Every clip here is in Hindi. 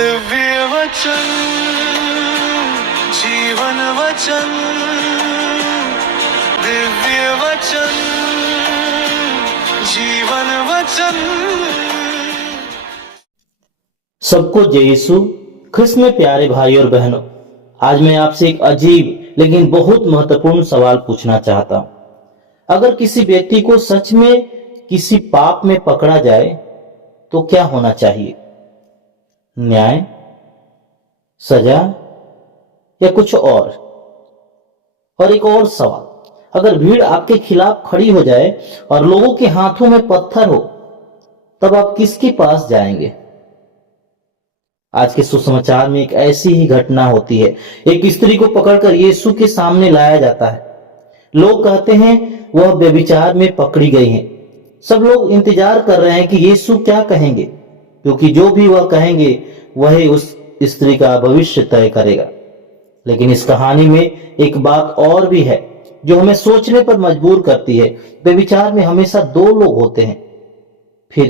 दिव्य वचन जीवन वचन दिव्य वचन जीवन वचन। सबको जय यीशु ख्रिस्त में प्यारे भाई और बहनों, आज मैं आपसे एक अजीब लेकिन बहुत महत्वपूर्ण सवाल पूछना चाहता हूं। अगर किसी व्यक्ति को सच में किसी पाप में पकड़ा जाए तो क्या होना चाहिए? न्याय, सजा या कुछ और? और एक और सवाल, अगर भीड़ आपके खिलाफ खड़ी हो जाए और लोगों के हाथों में पत्थर हो, तब आप किसके पास जाएंगे? आज के सुसमाचार में एक ऐसी ही घटना होती है। एक स्त्री को पकड़कर यीशु के सामने लाया जाता है। लोग कहते हैं वह व्यभिचार में पकड़ी गई है। सब लोग इंतजार कर रहे हैं कि यीशु क्या कहेंगे, क्योंकि जो भी वह कहेंगे वही उस स्त्री का भविष्य तय करेगा। लेकिन इस कहानी में एक बात और भी है जो हमें सोचने पर मजबूर करती है। व्यभिचार में हमेशा दो लोग होते हैं, फिर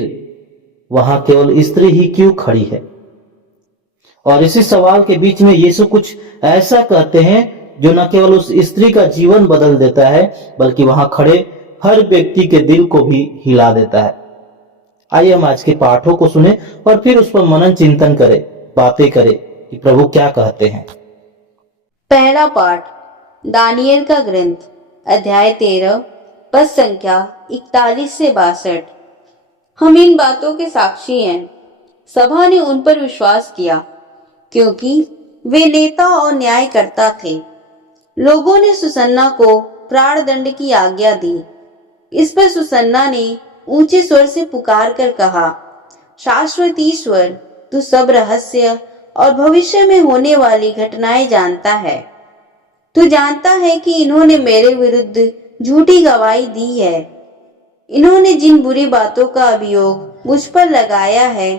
वहां केवल स्त्री ही क्यों खड़ी है? और इसी सवाल के बीच में यीशु कुछ ऐसा कहते हैं जो न केवल उस स्त्री का जीवन बदल देता है, बल्कि वहां खड़े हर व्यक्ति के दिल को भी हिला देता है। आइए हम आज के पाठों को सुने और फिर उस पर मनन चिंतन करें, बातें करें कि प्रभु क्या कहते हैं। पहला पाठ दानियल का ग्रंथ, अध्याय 13, पद संख्या 41 से 62। हम इन बातों के साक्षी हैं। सभा ने उन पर विश्वास किया क्योंकि वे नेता और न्यायकर्ता थे। लोगों ने सुसन्ना को प्राण दंड की आज्ञा दी। इस पर सुसन्ना ने ऊंचे स्वर से पुकार कर कहा, शाश्वत ईश्वर, तू सब रहस्य और भविष्य में होने वाली घटनाएं जानता है। तू जानता है कि इन्होंने मेरे विरुद्ध झूठी गवाही दी है। इन्होंने जिन बुरी बातों का अभियोग मुझ पर लगाया है,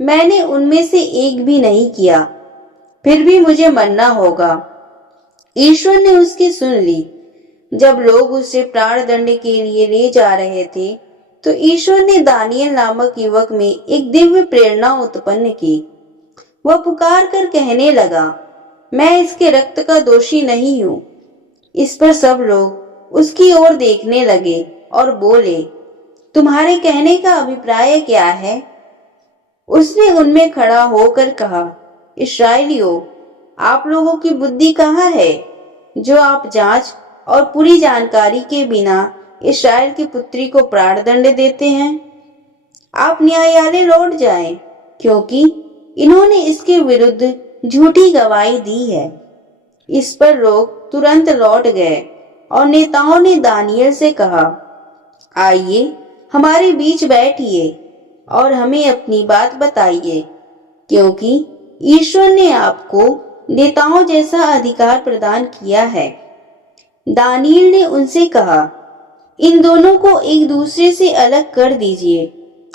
मैंने उनमें से एक भी नहीं किया। फिर भी मुझे मरना होगा। ईश्वर ने उसकी सुन ली। जब लोग उसे प्राण दंड के लिए ले जा रहे थे, तो ईश्वर ने दानियल नामक युवक में एक दिव्य प्रेरणा उत्पन्न की। वह पुकार कर कहने लगा, मैं इसके रक्त का दोषी नहीं हूं। इस पर सब लोग उसकी ओर देखने लगे और बोले, तुम्हारे कहने का अभिप्राय क्या है? उसने उनमें खड़ा होकर कहा, इस्राएलियों, आप लोगों की बुद्धि कहाँ है, जो आप जांच और पूरी जानकारी के बिना इस्राएल की पुत्री को प्राण दंड देते हैं? आप न्यायालय लौट जाएं, क्योंकि इन्होंने इसके विरुद्ध झूठी गवाही दी है। इस पर लोग तुरंत लौट गए और नेताओं ने दानियल से कहा, आइए हमारे बीच बैठिए और हमें अपनी बात बताइए, क्योंकि ईश्वर ने आपको नेताओं जैसा अधिकार प्रदान किया है। दानियल ने उनसे कहा, इन दोनों को एक दूसरे से अलग कर दीजिए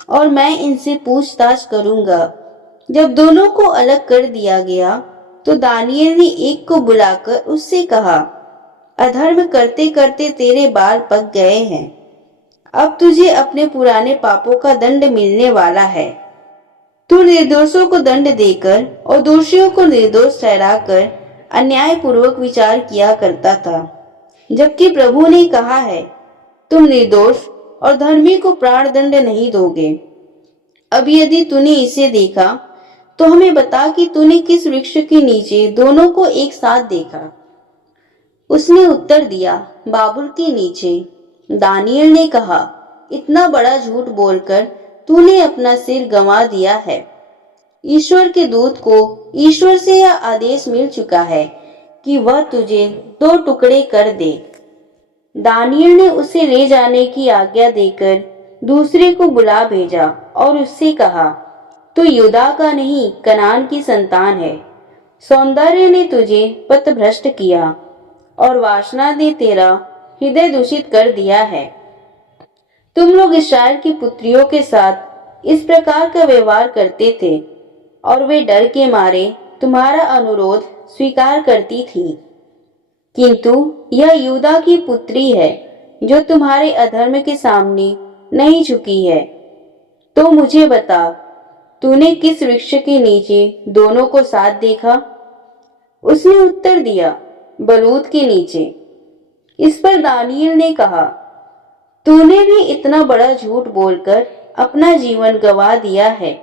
और मैं इनसे पूछताछ करूंगा। जब दोनों को अलग कर दिया गया, तो दानियल ने एक को बुलाकर उससे कहा, अधर्म करते करते तेरे बाल पक गए हैं। अब तुझे अपने पुराने पापों का दंड मिलने वाला है। तू निर्दोषों को दंड देकर और दोषियों को निर्दोष ठहराकर अन्यायपूर्वक विचार किया करता था, जबकि प्रभु ने कहा है, तुम निर्दोष और धर्मी को प्राण दंड नहीं दोगे। अब यदि तूने इसे देखा, तो हमें बता कि तूने किस वृक्ष के नीचे दोनों को एक साथ देखा। उसने उत्तर दिया, बाबुल के नीचे। दानियल ने कहा, इतना बड़ा झूठ बोलकर तूने अपना सिर गंवा दिया है। ईश्वर के दूत को ईश्वर से यह आदेश मिल चुका है कि वह तुझे 2 टुकड़े कर दे। दानियल ने उसे ले जाने की आज्ञा देकर दूसरे को बुला भेजा और उससे कहा, तू यूदा का नहीं, कनान की संतान है। सौंदर्य ने तुझे पथभ्रष्ट किया और वासना ने तेरा हृदय दूषित कर दिया है। तुम लोग इस्राएल की पुत्रियों के साथ इस प्रकार का व्यवहार करते थे और वे डर के मारे तुम्हारा अनुरोध स्वीकार करती थी। किंतु यह यूदा की पुत्री है जो तुम्हारे अधर्म के सामने नहीं झुकी है। तो मुझे बता, तूने किस वृक्ष के नीचे दोनों को साथ देखा? उसने उत्तर दिया, बरूद के नीचे। इस पर दानियल ने कहा, तूने भी इतना बड़ा झूठ बोलकर अपना जीवन गंवा दिया है।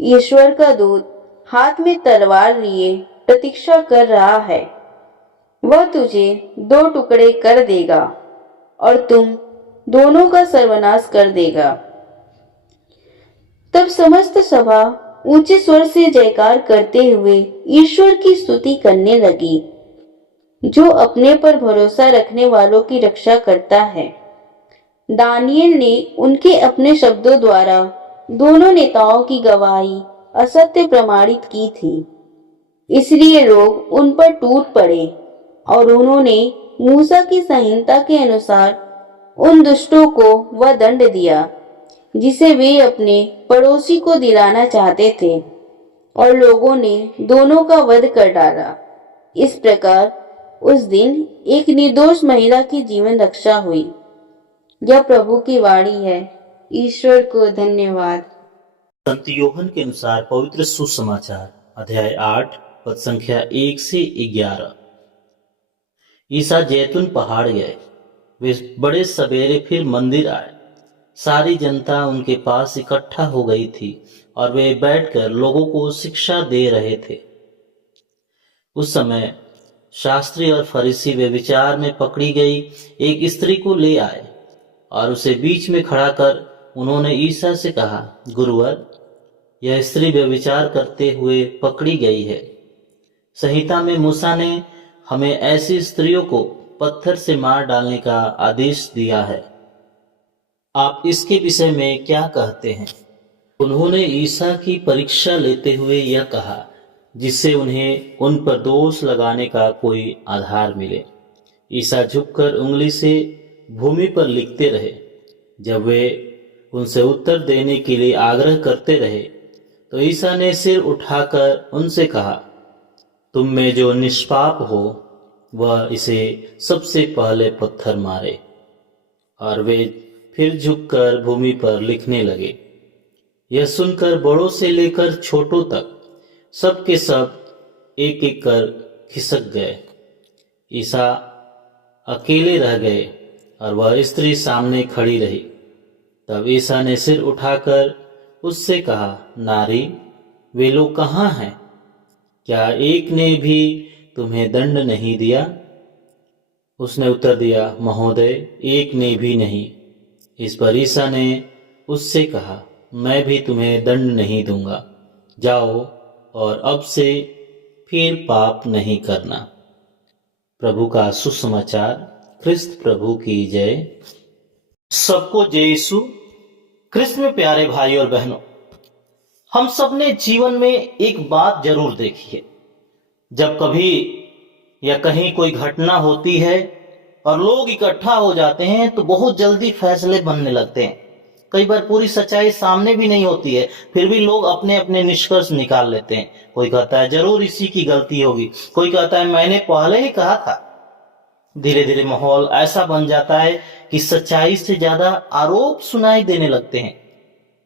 ईश्वर का दूत हाथ में तलवार लिए प्रतीक्षा कर रहा है। वह तुझे 2 टुकड़े कर देगा और तुम दोनों का सर्वनाश कर देगा। तब समस्त सभा ऊंचे स्वर से जयकार करते हुए ईश्वर की स्तुति करने लगी, जो अपने पर भरोसा रखने वालों की रक्षा करता है। दानियल ने उनके अपने शब्दों द्वारा दोनों नेताओं की गवाही असत्य प्रमाणित की थी, इसलिए लोग उन पर टूट पड़े और उन्होंने मूसा की संहिता के अनुसार उन दुष्टों को वह दंड दिया जिसे वे अपने पड़ोसी को दिलाना चाहते थे, और लोगों ने दोनों का वध कर डाला। इस प्रकार उस दिन एक निर्दोष महिला की जीवन रक्षा हुई। यह प्रभु की वाणी है। ईश्वर को धन्यवाद। संत योहन के अनुसार पवित्र सुसमाचार अध्याय 8 पद संख्या 1 से 11। ईसा जैतून पहाड़ गए। वे बड़े सवेरे फिर मंदिर आए। सारी जनता उनके पास इकट्ठा हो गई थी और वे बैठकर लोगों को शिक्षा दे रहे थे। उस समय शास्त्री और फरीसी वे विचार में पकड़ी गई एक स्त्री को ले आए और उसे बीच में खड़ा कर उन्होंने ईसा से कहा, गुरुवर, यह स्त्री व्यभिचार करते हुए पकड़ी गई है। संहिता में मूसा ने हमें ऐसी स्त्रियों को पत्थर से मार डालने का आदेश दिया है। आप इसके विषय में क्या कहते हैं? उन्होंने ईसा की परीक्षा लेते हुए यह कहा, जिससे उन्हें उन पर दोष लगाने का कोई आधार मिले। ईसा झुककर उंगली से भूमि पर लिखते रहे। जब वे उनसे उत्तर देने के लिए आग्रह करते रहे तो ईसा ने सिर उठाकर उनसे कहा, तुम में जो निष्पाप हो वह इसे सबसे पहले पत्थर मारे। और वे फिर झुककर भूमि पर लिखने लगे। यह सुनकर बड़ों से लेकर छोटों तक सब के सब एक एक कर खिसक गए। ईसा अकेले रह गए और वह स्त्री सामने खड़ी रही। तब ईसा ने सिर उठाकर उससे कहा, नारी, वे लोग कहाँ हैं? क्या एक ने भी तुम्हें दंड नहीं दिया? उसने उत्तर दिया, महोदय, एक ने भी नहीं। इस पर ईसा ने उससे कहा, मैं भी तुम्हें दंड नहीं दूंगा। जाओ और अब से फिर पाप नहीं करना। प्रभु का सुसमाचार। ख्रिस्त प्रभु की जय। सबको जय यीशु। ख्रिस्त में प्यारे भाई और बहनों, हम सब ने जीवन में एक बात जरूर देखी है। जब कभी या कहीं कोई घटना होती है और लोग इकट्ठा हो जाते हैं तो बहुत जल्दी फैसले बनने लगते हैं। कई बार पूरी सच्चाई सामने भी नहीं होती है, फिर भी लोग अपने अपने निष्कर्ष निकाल लेते हैं। कोई कहता है जरूर इसी की गलती होगी, कोई कहता है मैंने पहले ही कहा था। धीरे धीरे माहौल ऐसा बन जाता है कि सच्चाई से ज्यादा आरोप सुनाई देने लगते हैं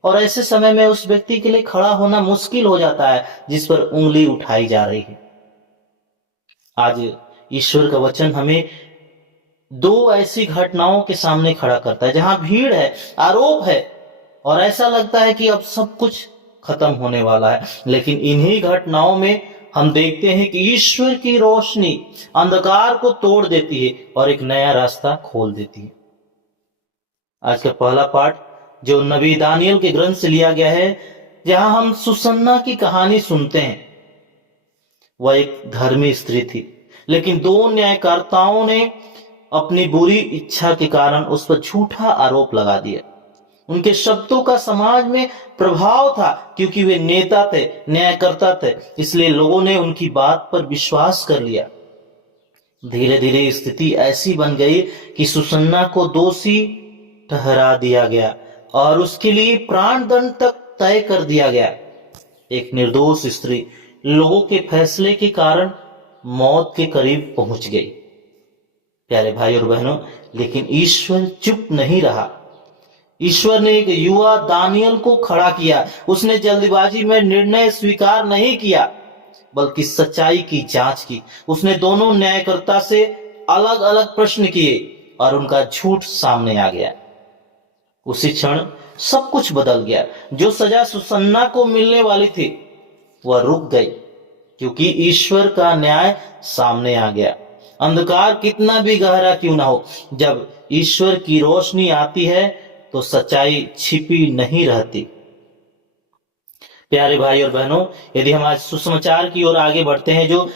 और ऐसे समय में उस व्यक्ति के लिए खड़ा होना मुश्किल हो जाता है जिस पर उंगली उठाई जा रही है। आज ईश्वर का वचन हमें 2 ऐसी घटनाओं के सामने खड़ा करता है जहां भीड़ है, आरोप है और ऐसा लगता है कि अब सब कुछ खत्म होने वाला है। लेकिन इन्हीं घटनाओं में हम देखते हैं कि ईश्वर की रोशनी अंधकार को तोड़ देती है और एक नया रास्ता खोल देती है। आज का पहला पाठ जो नबी दानियल के ग्रंथ से लिया गया है, जहां हम सुसन्ना की कहानी सुनते हैं। वह एक धर्मी स्त्री थी, लेकिन 2 न्यायकर्ताओं ने अपनी बुरी इच्छा के कारण उस पर झूठा आरोप लगा दिया। उनके शब्दों का समाज में प्रभाव था क्योंकि वे नेता थे, न्यायकर्ता थे, इसलिए लोगों ने उनकी बात पर विश्वास कर लिया। धीरे धीरे स्थिति ऐसी बन गई कि सुसन्ना को दोषी ठहरा दिया गया और उसके लिए प्राण दंड तक तय कर दिया गया। एक निर्दोष स्त्री लोगों के फैसले के कारण मौत के करीब पहुंच गई। प्यारे भाई और बहनों, लेकिन ईश्वर चुप नहीं रहा। ईश्वर ने एक युवा दानियल को खड़ा किया। उसने जल्दबाजी में निर्णय स्वीकार नहीं किया, बल्कि सच्चाई की जांच की। उसने दोनों न्यायकर्ता से अलग अलग प्रश्न किए और उनका झूठ सामने आ गया। उसी क्षण सब कुछ बदल गया। जो सजा सुसन्ना को मिलने वाली थी वह रुक गई, क्योंकि ईश्वर का न्याय सामने आ गया। अंधकार कितना भी गहरा क्यों ना हो, जब ईश्वर की रोशनी आती है तो सच्चाई छिपी नहीं रहती। प्यारे भाई और बहनों, यदि हम आज सुसमाचार की ओर आगे बढ़ते हैं, जो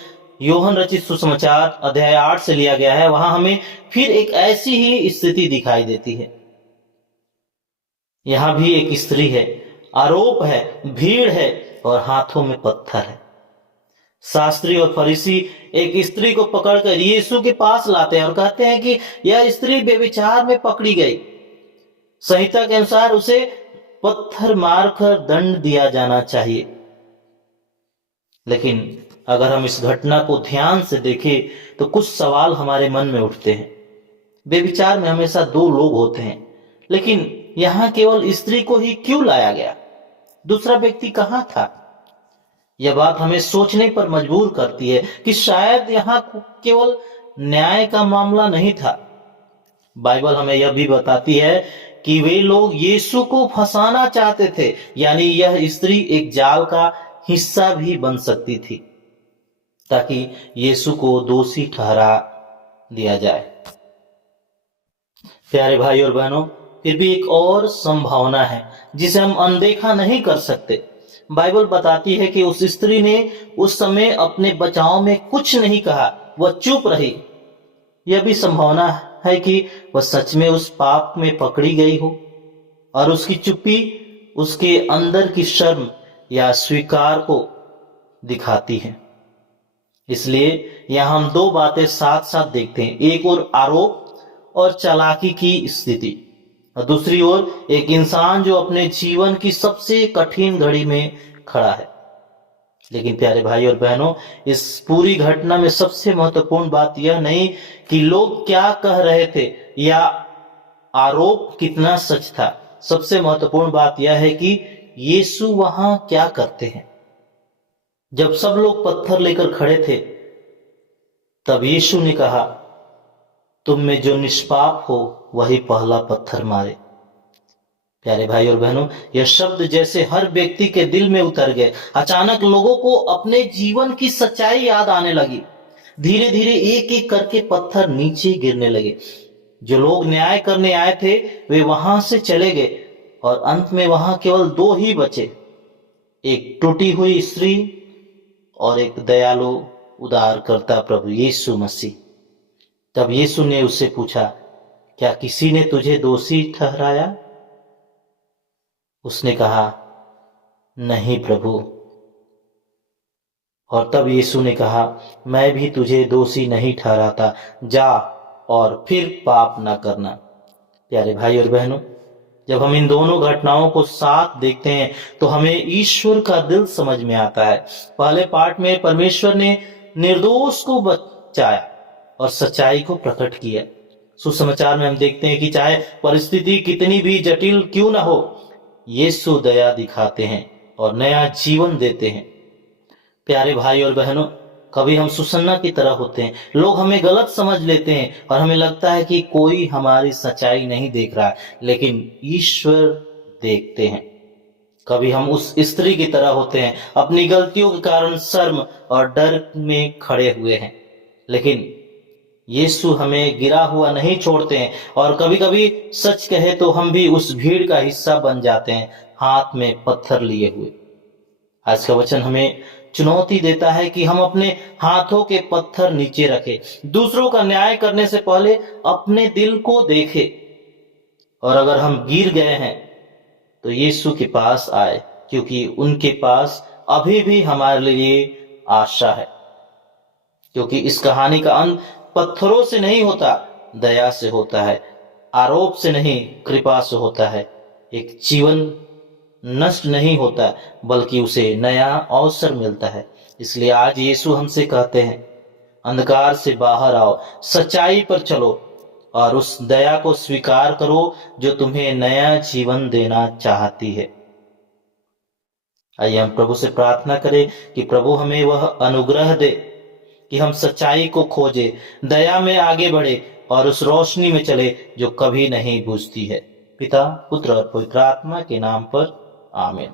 यूहन्ना रचित सुसमाचार अध्याय 8 से लिया गया है, वहां हमें फिर एक ऐसी ही स्थिति दिखाई देती है। यहां भी एक स्त्री है, आरोप है, भीड़ है और हाथों में पत्थर है। शास्त्री और फरीसी एक स्त्री को पकड़कर यीशु के पास लाते हैं और कहते हैं कि यह स्त्री व्यभिचार में पकड़ी गई। संहिता के अनुसार उसे पत्थर मारकर दंड दिया जाना चाहिए। लेकिन अगर हम इस घटना को ध्यान से देखें तो कुछ सवाल हमारे मन में उठते हैं। व्यभिचार में हमेशा दो लोग होते हैं, लेकिन यहां केवल स्त्री को ही क्यों लाया गया? दूसरा व्यक्ति कहां था? यह बात हमें सोचने पर मजबूर करती है कि शायद यहां केवल न्याय का मामला नहीं था। बाइबल हमें यह भी बताती है कि वे लोग यीशु को फंसाना चाहते थे, यानी यह स्त्री एक जाल का हिस्सा भी बन सकती थी ताकि यीशु को दोषी ठहरा दिया जाए। प्यारे भाई और बहनों, फिर भी एक और संभावना है जिसे हम अनदेखा नहीं कर सकते। बाइबल बताती है कि उस स्त्री ने उस समय अपने बचाव में कुछ नहीं कहा, वह चुप रही। यह भी संभावना है कि वह सच में उस पाप में पकड़ी गई हो और उसकी चुप्पी उसके अंदर की शर्म या स्वीकार को दिखाती है। इसलिए यहां हम दो बातें साथ साथ देखते हैं, एक और आरोप और चालाकी की स्थिति, और दूसरी ओर एक इंसान जो अपने जीवन की सबसे कठिन घड़ी में खड़ा है। लेकिन प्यारे भाई और बहनों, इस पूरी घटना में सबसे महत्वपूर्ण बात यह नहीं कि लोग क्या कह रहे थे या आरोप कितना सच था। सबसे महत्वपूर्ण बात यह है कि यीशु वहां क्या करते हैं। जब सब लोग पत्थर लेकर खड़े थे, तब यीशु ने कहा, तुम में जो निष्पाप हो वही पहला पत्थर मारे। प्यारे भाई और बहनों, यह शब्द जैसे हर व्यक्ति के दिल में उतर गए। अचानक लोगों को अपने जीवन की सच्चाई याद आने लगी। धीरे धीरे एक एक करके पत्थर नीचे गिरने लगे। जो लोग न्याय करने आए थे वे वहां से चले गए और अंत में वहां केवल दो ही बचे, एक टूटी हुई स्त्री और एक दयालु उद्धारकर्ता प्रभु यीशु मसीह। तब यीशु ने उससे पूछा, क्या किसी ने तुझे दोषी ठहराया? उसने कहा, नहीं प्रभु। और तब यीशु ने कहा, मैं भी तुझे दोषी नहीं ठहराता, जा और फिर पाप ना करना। प्यारे भाई और बहनों, जब हम इन दोनों घटनाओं को साथ देखते हैं तो हमें ईश्वर का दिल समझ में आता है। पहले पाठ में परमेश्वर ने निर्दोष को बचाया और सच्चाई को प्रकट किया। सुसमाचार में हम देखते हैं कि चाहे परिस्थिति कितनी भी जटिल क्यों ना हो, यीशु दया दिखाते हैं और नया जीवन देते हैं। प्यारे भाई और बहनों, कभी हम सुसन्ना की तरह होते हैं। लोग हमें गलत समझ लेते हैं और हमें लगता है कि कोई हमारी सच्चाई नहीं देख रहा है, लेकिन ईश्वर देखते हैं। कभी हम उस स्त्री की तरह होते हैं, अपनी गलतियों के कारण शर्म और डर में खड़े हुए हैं, लेकिन यीशु हमें गिरा हुआ नहीं छोड़ते हैं। और कभी कभी सच कहे तो हम भी उस भीड़ का हिस्सा बन जाते हैं, हाथ में पत्थर लिए हुए। आज का वचन हमें चुनौती देता है कि हम अपने हाथों के पत्थर नीचे रखें, दूसरों का न्याय करने से पहले अपने दिल को देखें, और अगर हम गिर गए हैं तो यीशु के पास आए, क्योंकि उनके पास अभी भी हमारे लिए आशा है। क्योंकि इस कहानी का अंत पत्थरों से नहीं होता, दया से होता है, आरोप से नहीं, कृपा से होता है। एक जीवन नष्ट नहीं होता, बल्कि उसे नया अवसर मिलता है। इसलिए आज यीशु हमसे कहते हैं, अंधकार से बाहर आओ, सच्चाई पर चलो और उस दया को स्वीकार करो जो तुम्हें नया जीवन देना चाहती है। आइए हम प्रभु से प्रार्थना करें कि प्रभु हमें वह अनुग्रह दे कि हम सच्चाई को खोजे, दया में आगे बढ़े और उस रोशनी में चले जो कभी नहीं बुझती है। पिता, पुत्र और पवित्र आत्मा के नाम पर आमीन।